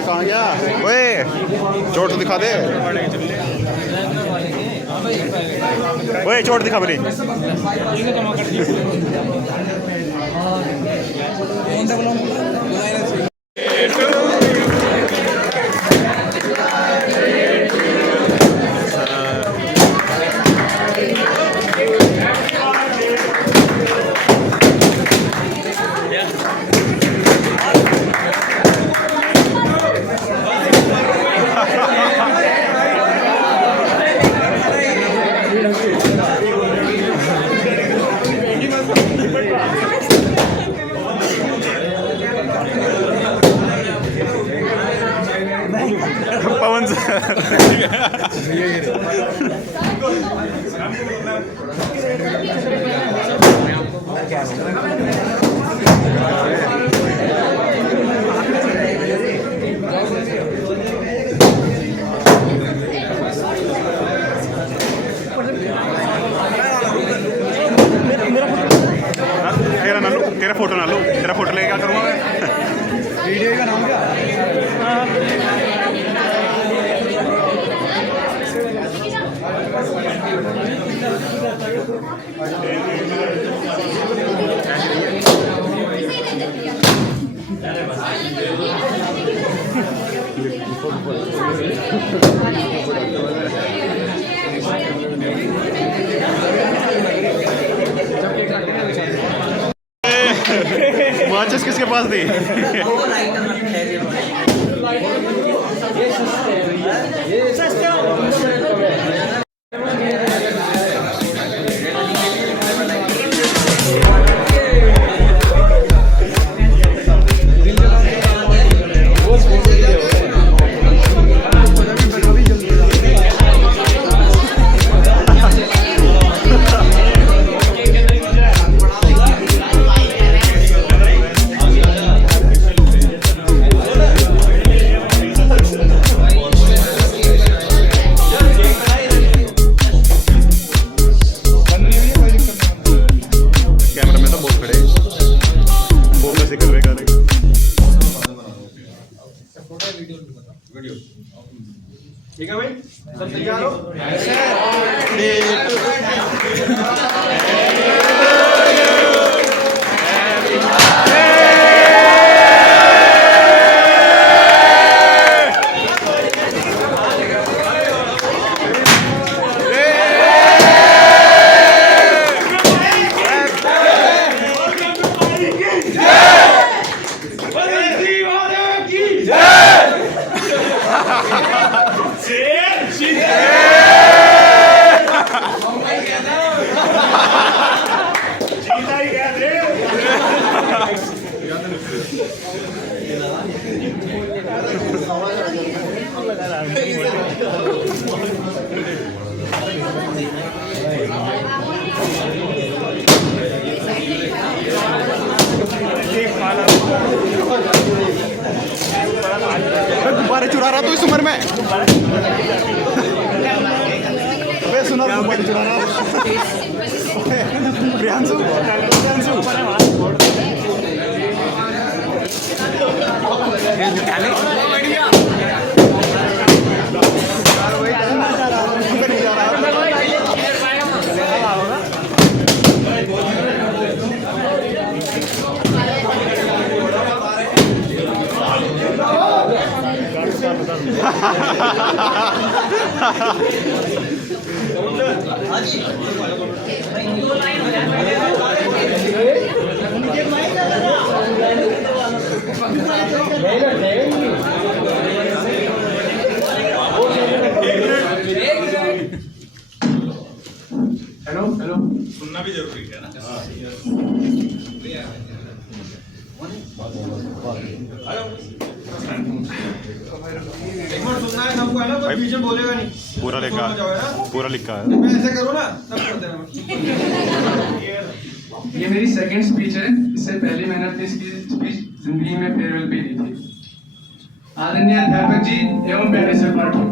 कहाँ गया? ओए चोट तो दिखा दे। ओए चोट दिखा मेरी। पवन सर तेरा फोटो ना लो, तेरा फोटो लेके क्या करूँगा मैं? वीडियो का नाम क्या? माचिस किसके पास थी? ठीक है भाई, सब तैयार हो? गुब्बारे चुरा रहा तो इस उम्र में सुना गुब्बारे चुरा रहा प्रियांशु हेलो हेलो सुनना भी जरूरी है ना। सुनना है सबको है ना, कोई बीच में बोलेगा नहीं। पूरा लिखा है, पूरा लिखा है। मैं ऐसे करूँ ना तब करते हैं। ये मेरी सेकंड स्पीच है। इससे पहले मैंने अपनी स्पीच जिंदगी में फेयरवेल पे दी थी। आदरणीय अध्यापक जी एवं प्यारे सहपाठी,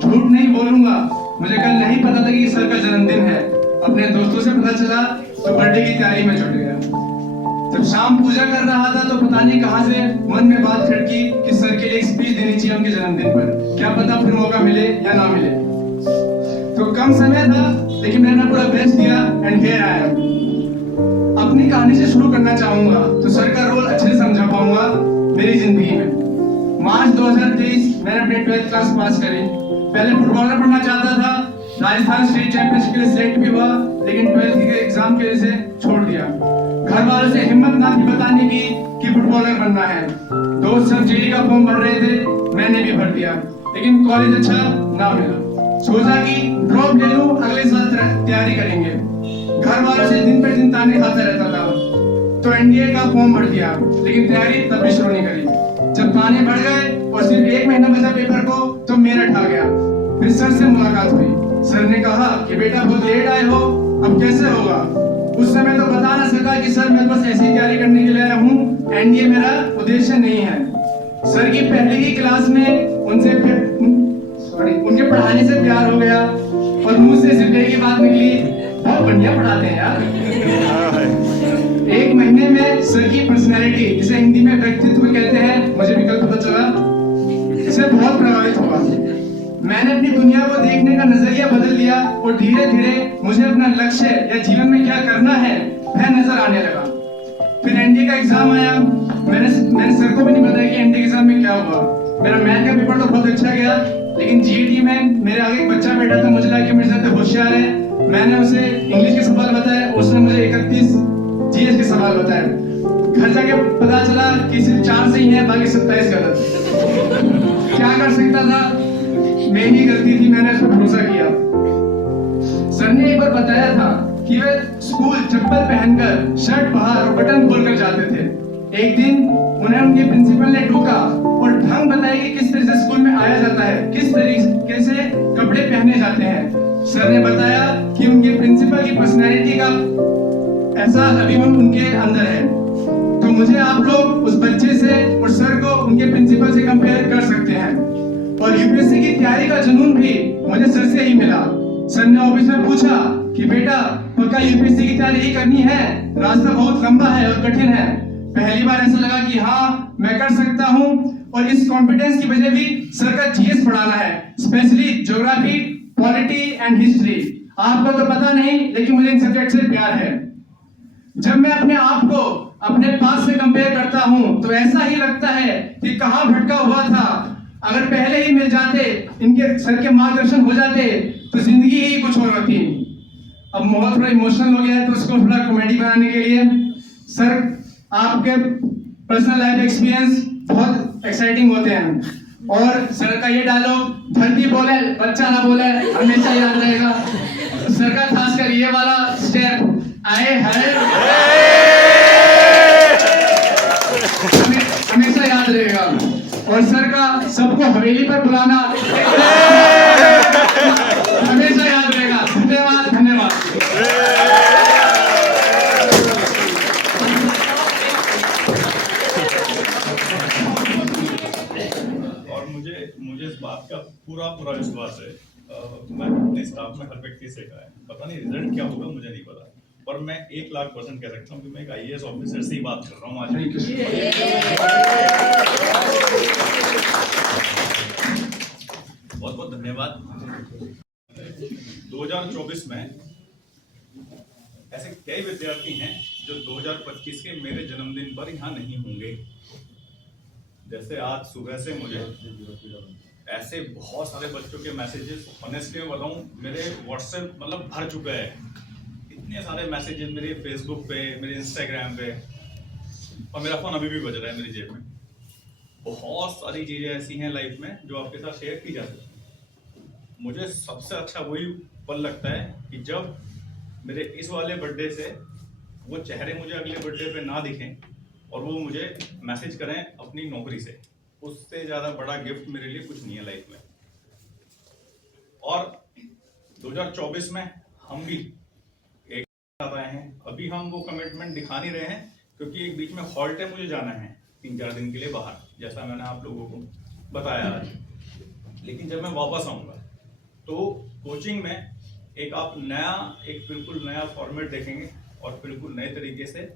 झूठ नहीं बोलूंगा, मुझे कल नहीं पता था कि सर का जन्मदिन है। अपने दोस्तों से पता चला तो बर्थडे की तैयारी में जुट गया। जब शाम पूजा कर रहा था तो पता नहीं कहां से मन में बात खटकी कि सर के लिए एक स्पीच देनी चाहिए उनके जन्मदिन पर। क्या पता फिर मौका मिले या ना मिले। तो कम समय था लेकिन मैंने पूरा बेस्ट दिया एंड हियर आई एम। अपनी कहानी से शुरू करना चाहूंगा तो सर का रोल अच्छे से समझा पाऊंगा मेरी जिंदगी में। मार्च 2023 मैंने अपनी 12th क्लास पास करी। पहले फुटबॉलर बनना चाहता था, राजस्थान स्टेट चैंपियनशिप के लिए सिलेक्ट भी हुआ, लेकिन 12th के एग्जाम की वजह से छोड़ दिया। घर वालों से हिम्मत ना थी बताने की कि फुटबॉलर बनना है। दोस्त सब जेई का फॉर्म भर रहे थे, मैंने भी भर दिया, लेकिन कॉलेज अच्छा ना मिला। सोचा कि ड्रॉप ले लूं, अगले साल तैयारी करेंगे। घर वालों से दिन पे दिन ताने खाता रहता था, तो एनडीए का फॉर्म भर दिया, लेकिन तैयारी तब भी शुरू नहीं करी। जब ताने बढ़ गए और सिर्फ 1 महीना बचा पेपर को तो मेरठ आ गया। फिर सर से मुलाकात हुई। सर ने कहा कि बेटा बहुत लेट आए हो, अब कैसे होगा। उस समय तो बता ना सका कि सर मैं बस ऐसी तैयारी करने के लिए आया हूँ, एनडीए मेरा उद्देश्य नहीं है। सर की पहली ही क्लास में उनके पढ़ाने से प्यार हो गया और मुंह से सिर्फ एक ही बात निकली, बहुत बढ़िया पढ़ाते हैं यार। 1 महीने में सर की पर्सनैलिटी, जिसे हिंदी में व्यक्तित्व कहते हैं, मुझे भी कल पता चला, इससे बहुत प्रभावित हुआ। मैंने अपनी दुनिया को देखने का नजरिया बदल दिया और धीरे धीरे मुझे अपना लक्ष्य या जीवन में क्या करना है वह नजर आने लगा। फिर एनडीए का एग्जाम आया। मैंने सर को भी नहीं बताया कि एनडीए एग्जाम में क्या हुआ। मेरा मैथ का पेपर तो बहुत अच्छा गया, लेकिन जीईटी में मेरे आगे एक बच्चा बैठा था, मुझे लगा कि मेरे साथ होशियार है। मैंने उसे इंग्लिश के सवाल बताए, उसने मुझे 31 जीएस के सवाल बताए। घर जाके पता चला कि सिर्फ 4 सही है, बाकी 27 गलत। क्या कर सकता था, मेरी गलती थी, मैंने उस पर भरोसा किया। सर ने एक बार बताया था कि वे स्कूल चप्पल पहनकर शर्ट बाहर और बटन खोलकर जाते थे। एक दिन उन्हें उनके प्रिंसिपल ने टोका और ढंग बताया कि किस तरह से स्कूल में आया जाता है, किस तरीके से कपड़े पहने जाते हैं। सर ने बताया कि उनके प्रिंसिपल की पर्सनैलिटी का एहसास अभी उनके अंदर है। तो मुझे आप लोग उस बच्चे से और सर को उनके प्रिंसिपल से कंपेयर कर सकते हैं। और यूपीएससी की तैयारी का जुनून भी मुझे सर से ही मिला। सर ने ऑफिस में पूछा कि बेटा पक्का यूपीएससी की तैयारी ही करनी है, रास्ता बहुत लंबा है और कठिन है। पहली बार ऐसा लगा कि हाँ मैं कर सकता हूँ, और इस कॉन्फिडेंस की वजह भी सर का जीएस पढ़ाना है, specially geography, polity and history. आपको तो पता नहीं, लेकिन मुझे इन सब्जेक्ट से प्यार है। जब मैं अपने आप को अपने पास से कंपेयर करता हूँ तो ऐसा ही लगता है कि कहाँ भटका हुआ था। अगर पहले ही मिल जाते, इनके सर के मार्गदर्शन हो जाते तो जिंदगी ही कुछ और होती। अब माहौल थोड़ा इमोशनल हो गया है, तो उसको थोड़ा कॉमेडी बनाने के लिए, सर आपके पर्सनल लाइफ एक्सपीरियंस बहुत एक्साइटिंग होते हैं। और सर का ये डायलॉग, धरती बोले बच्चा ना बोले, हमेशा याद रहेगा। सर का खासकर ये वाला स्टेप, आए हाय, हमेशा याद रहेगा। और सर का सबको हवेली पर बुलाना हमेशा याद रहेगा। धन्यवाद धन्यवाद। और मुझे इस बात का पूरा विश्वास है, मैं अपने स्टाफ में हर व्यक्ति से कहा है, पता नहीं रिजल्ट क्या होगा मुझे नहीं पता, पर मैं 1,00,000% कह सकता हूँ कि मैं एक आईएएस ऑफिसर से ही बात कर रहा हूँ आज। बहुत बहुत धन्यवाद। 2024 में ऐसे कई विद्यार्थी हैं जो 2025 के मेरे जन्मदिन पर यहाँ नहीं होंगे। जैसे आज सुबह से मुझे ऐसे बहुत सारे बच्चों के मैसेजेस, ऑनेस्टली मैं बताऊं, मेरे व्हाट्सएप मतलब भर चुका है। इतने सारे मैसेजेस मेरे फेसबुक पे, मेरे इंस्टाग्राम पे, और मेरा फोन अभी भी बज रहा है मेरी जेब में। बहुत सारी चीजें ऐसी हैं लाइफ में जो आपके साथ शेयर की जा सकती है। मुझे सबसे अच्छा वही पल लगता है कि जब मेरे इस वाले बर्थडे से वो चेहरे मुझे अगले बर्थडे पे ना दिखें और वो मुझे मैसेज करें अपनी नौकरी से। उससे ज़्यादा बड़ा गिफ्ट मेरे लिए कुछ नहीं है लाइफ में। और 2024 में हम भी रहे हैं। अभी हम वो कमिटमेंट दिखा नहीं रहे हैं क्योंकि एक बीच में हॉल्ट है, मुझे जाना है 3-4 दिन के लिए बाहर, जैसा मैंने आप लोगों को बताया आज। लेकिन जब मैं वापस आऊँगा तो कोचिंग में एक बिल्कुल नया फॉर्मेट देखेंगे और बिल्कुल नए तरीके से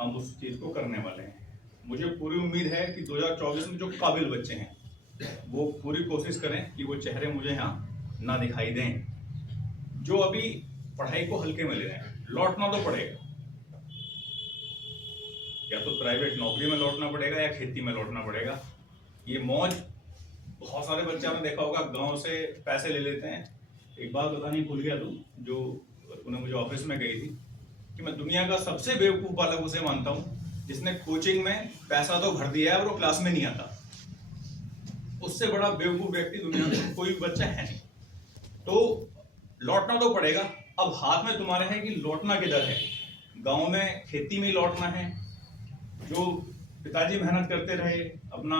हम उस चीज़ को करने वाले हैं। मुझे पूरी उम्मीद है कि 2024 में जो काबिल बच्चे हैं वो पूरी कोशिश करें कि वो चेहरे मुझे यहाँ ना दिखाई दें। जो अभी पढ़ाई को हल्के में ले रहे हैं, लौटना तो पड़ेगा, या तो प्राइवेट नौकरी में लौटना पड़ेगा या खेती में लौटना पड़ेगा। ये मौज बहुत सारे बच्चे आपने देखा होगा, गांव से पैसे ले लेते हैं। एक बात पता नहीं भूल गया तू, जो तूने मुझे ऑफिस में कही थी कि मैं दुनिया का सबसे बेवकूफ बालक उसे मानता हूँ जिसने कोचिंग में पैसा तो भर दिया है और वो क्लास में नहीं आता। उससे बड़ा बेवकूफ व्यक्ति दुनिया में कोई बच्चा है नहीं। तो लौटना तो पड़ेगा। अब हाथ में तुम्हारे है कि लौटना किधर है। गांव में खेती में ही लौटना है। जो पिताजी मेहनत करते रहे, अपना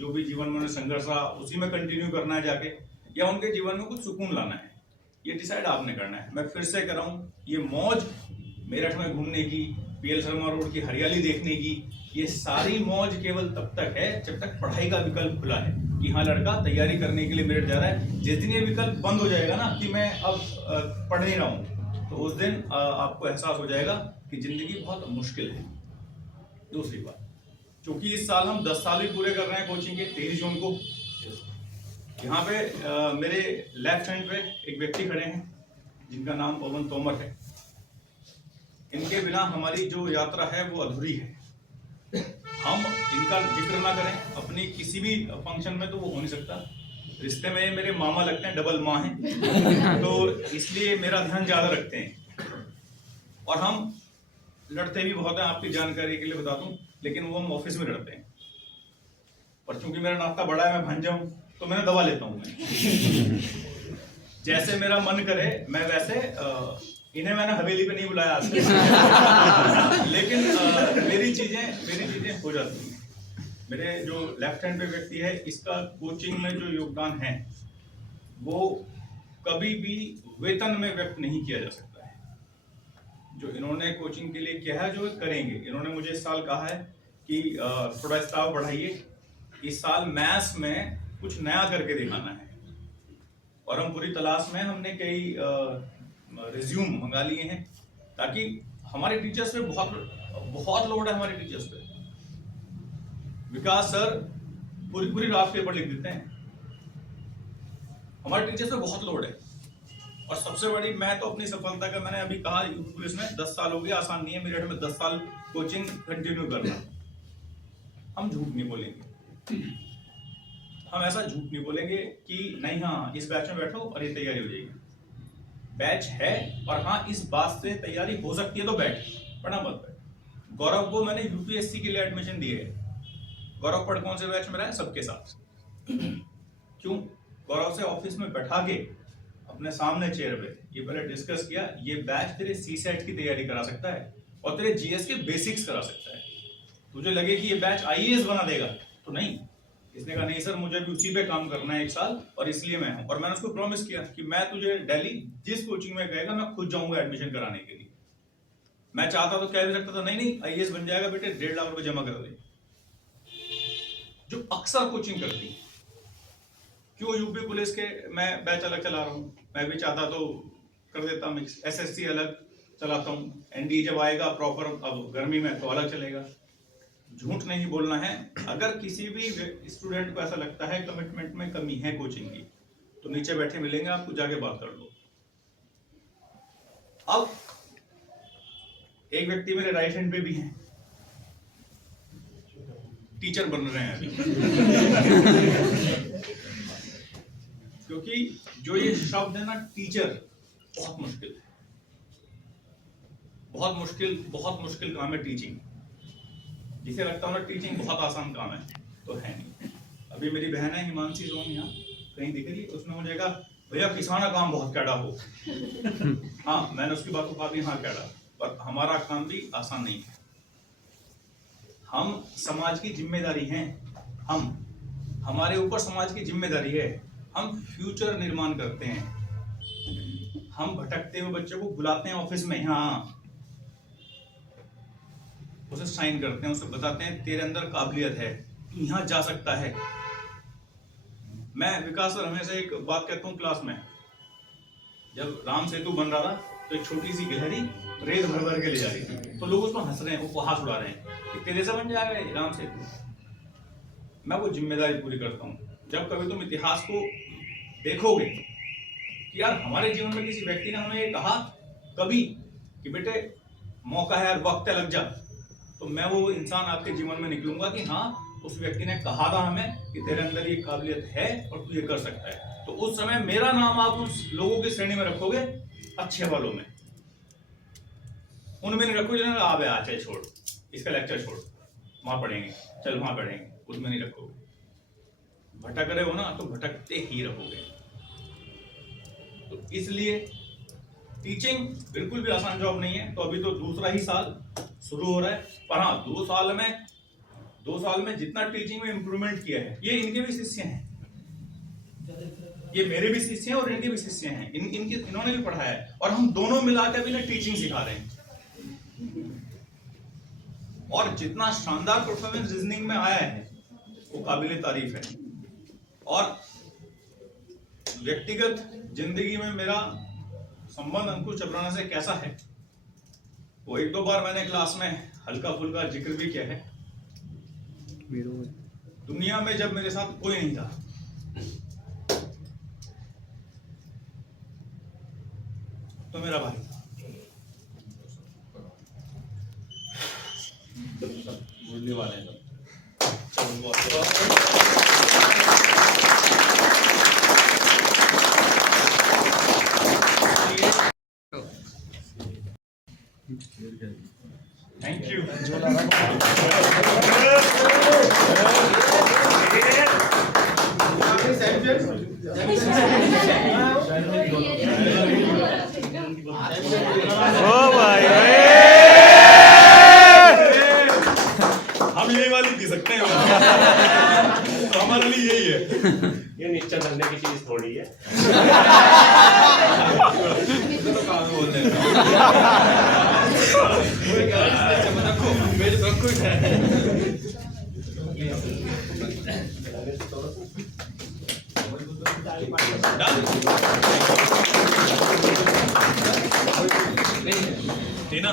जो भी जीवन में संघर्ष रहा उसी में कंटिन्यू करना है जाके, या उनके जीवन में कुछ सुकून लाना है, ये डिसाइड आपने करना है। मैं फिर से कर रहा हूँ, ये मौज मेरठ में घूमने की, पीएल शर्मा रोड की हरियाली देखने की, ये सारी मौज केवल तब तक है जब तक पढ़ाई का विकल्प खुला है कि हाँ लड़का तैयारी करने के लिए मेरठ जा रहा है। जिस दिन ये विकल्प बंद हो जाएगा ना कि मैं अब पढ़ नहीं रहा हूँ, तो उस दिन आपको एहसास हो जाएगा कि जिंदगी बहुत मुश्किल है। दूसरी बात, क्योंकि इस साल हम 10 साल भी पूरे कर रहे हैं कोचिंग के, 23 जून को। यहाँ पे मेरे लेफ्ट हैंड पे एक व्यक्ति खड़े हैं जिनका नाम पवन तोमर है। इनके बिना हमारी जो यात्रा है वो अधूरी है। हम इनका जिक्र ना करें अपनी किसी भी फंक्शन में तो वो हो नहीं सकता। रिश्ते में मेरे मामा लगते हैं, डबल माँ हैं, तो इसलिए मेरा ध्यान ज्यादा रखते हैं। और हम लड़ते भी बहुत हैं, आपकी जानकारी के लिए बता दूं, लेकिन वो हम ऑफिस में लड़ते हैं। और चूंकि मेरा नाता बड़ा है, मैं भांजा हूं, तो मैंने दबा लेता हूं। मैं जैसे मेरा मन करे मैं वैसे इन्हें मैंने हवेली पे नहीं बुलाया आज लेकिन मेरी चीजें हो जाती हैं। मेरे जो लेफ्ट हैंड पे व्यक्ति है, इसका कोचिंग में जो योगदान है वो कभी भी वेतन में व्यक्त नहीं किया जा सकता है। जो इन्होंने कोचिंग के लिए किया है, जो करेंगे, इन्होंने मुझे इस साल कहा है कि थोड़ा स्टाफ बढ़ाइए, इस साल मैथ्स में कुछ नया करके दिखाना है। और हम पूरी तलाश में, हमने कई रिज्यूम मंगा लिए हैं ताकि हमारे टीचर्स पे बहुत लोड है। हमारे टीचर्स पे विकास सर पूरी रात पेपर लिख देते हैं। हमारे टीचर्स पे बहुत लोड है। और सबसे बड़ी, मैं तो अपनी सफलता का, मैंने अभी कहा यूपी पुलिस में 10 साल हो गया, आसान नहीं है मेरठ में 10 साल कोचिंग कंटिन्यू करना। हम झूठ नहीं बोलेंगे, हम ऐसा झूठ नहीं बोलेंगे कि नहीं हाँ इस बैच में बैठो और ये तैयारी हो जाएगी। बैच है और हाँ इस बात से तैयारी हो सकती है तो बैठ, पढ़ना मत बैठ। गौरव को मैंने यूपीएससी के लिए एडमिशन दिए है। गौरव पढ़ कौन से बैच में रहा है? सबके साथ। क्यों? गौरव से ऑफिस में बैठा के अपने सामने चेयर पे ये पहले डिस्कस किया, ये बैच तेरे सीसेट की तैयारी करा सकता है और तेरे जीएस के बेसिक्स करा सकता है। तुझे लगे कि ये बैच आईएएस बना देगा तो नहीं। इसने कहा नहीं सर, मुझे भी उसी पे काम करना है 1 साल, और इसलिए मैं हूं। और मैंने उसको प्रॉमिस किया कि मैं तुझे दिल्ली जिस कोचिंग में कहेगा मैं खुद जाऊंगा एडमिशन कराने के लिए। मैं चाहता तो कह भी सकता था नहीं आईएएस बन जाएगा बेटे, 1.5 लाख रुपए जमा कर दे, जो अक्सर कोचिंग करती है। क्यों यूपी पुलिस के मैं बैच अलग चला रहा हूँ, मैं भी चाहता तो कर देता मिक्स, एसएससी अलग चलाता हूँ, एनडी जब आएगा प्रॉपर अब गर्मी में तो अलग चलेगा। झूठ नहीं बोलना है। अगर किसी भी स्टूडेंट को ऐसा लगता है कमिटमेंट में कमी है कोचिंग की, तो नीचे बैठे मिलेंगे आपको, जाके बात कर लो। अब एक व्यक्ति मेरे राइट हैंड पे भी हैं, टीचर बन रहे हैं अभी क्योंकि जो ये शब्द है ना टीचर, बहुत मुश्किल है, बहुत मुश्किल काम है टीचिंग। जिसे लगता है ना टीचिंग बहुत आसान काम है, तो है नहीं। अभी मेरी बहन है हिमांशी सोम, यहाँ कहीं दिख रही है, उसने मुझे कहा भैया किसाना काम बहुत कैडा हो हाँ, मैंने उसकी बात को कहा भी हाँ कैडा, पर हमारा काम भी आसान नहीं है। हम समाज की जिम्मेदारी हैं, हमारे ऊपर समाज की जिम्मेदारी है। हम फ्यूचर निर्माण करते हैं, हम भटकते हुए बच्चे को बुलाते हैं ऑफिस में, हाँ उसे साइन करते हैं, उसे बताते हैं तेरे अंदर काबिलियत है, तू यहाँ जा सकता है। मैं विकास सर हमेशा एक बात कहता हूँ क्लास में, जब राम सेतु बन रहा था तो एक छोटी सी गिलहरी रेत भर भर के ले जा रही थी, तो लोग उसको हंस रहे हैं, वो हाथ उड़ा रहे हैं कि तेरे से बन जाएगा ये राम सेतु। मैं वो जिम्मेदारी पूरी करता हूँ। जब कभी तुम इतिहास को देखोगे कि यार हमारे जीवन में किसी व्यक्ति ने हमें ये कहा कभी कि बेटे मौका है यार, वक्त है, लग जा, तो मैं वो इंसान आपके जीवन में निकलूंगा कि हाँ उस व्यक्ति ने कहा था हमें कि तेरे अंदर ये काबिलियत है और तू ये कर सकता है। तो उस समय मेरा नाम आप उस लोगों की श्रेणी में रखोगे, अच्छे वालों में, उनमें नहीं रखोगे जिन्होंने आ बे चल छोड़ इसका लेक्चर छोड़, वहां पढ़ेंगे, चल वहां पढ़ेंगे, उसमें नहीं रखोगे। भटक रहे हो ना तो भटकते ही रहोगे। तो इसलिए टीचिंग बिल्कुल भी आसान जॉब नहीं है। तो अभी तो दूसरा ही साल शुरू हो रहा है, पर हाँ 2 साल में जितना टीचिंग में इंप्रूवमेंट किया है, ये इनके भी शिष्य हैं, ये मेरे भी शिष्य हैं और इनके भी शिष्य हैं, इन्होंने भी पढ़ाया है और हम दोनों मिलाकर भी ना टीचिंग सिखा रहे हैं। और जितना शानदार परफॉर्मेंस रीजनिंग में आया है वो काबिले तारीफ है। और व्यक्तिगत जिंदगी में मेरा संबंध अंकुश चपराना से कैसा है, वो 1-2 बार मैंने क्लास में हल्का फुल्का जिक्र भी किया है। दुनिया में जब मेरे साथ कोई नहीं था, तो मेरा भाई था। बोलने वाले हैं थैंक यू। ओ भाई हम यही वाली पी सकते हैं, तो हमारे लिए यही है। ये नीचे धरने की चीज थोड़ी है। तो काम बोलते हैं मेरे सब कुछ है। टीना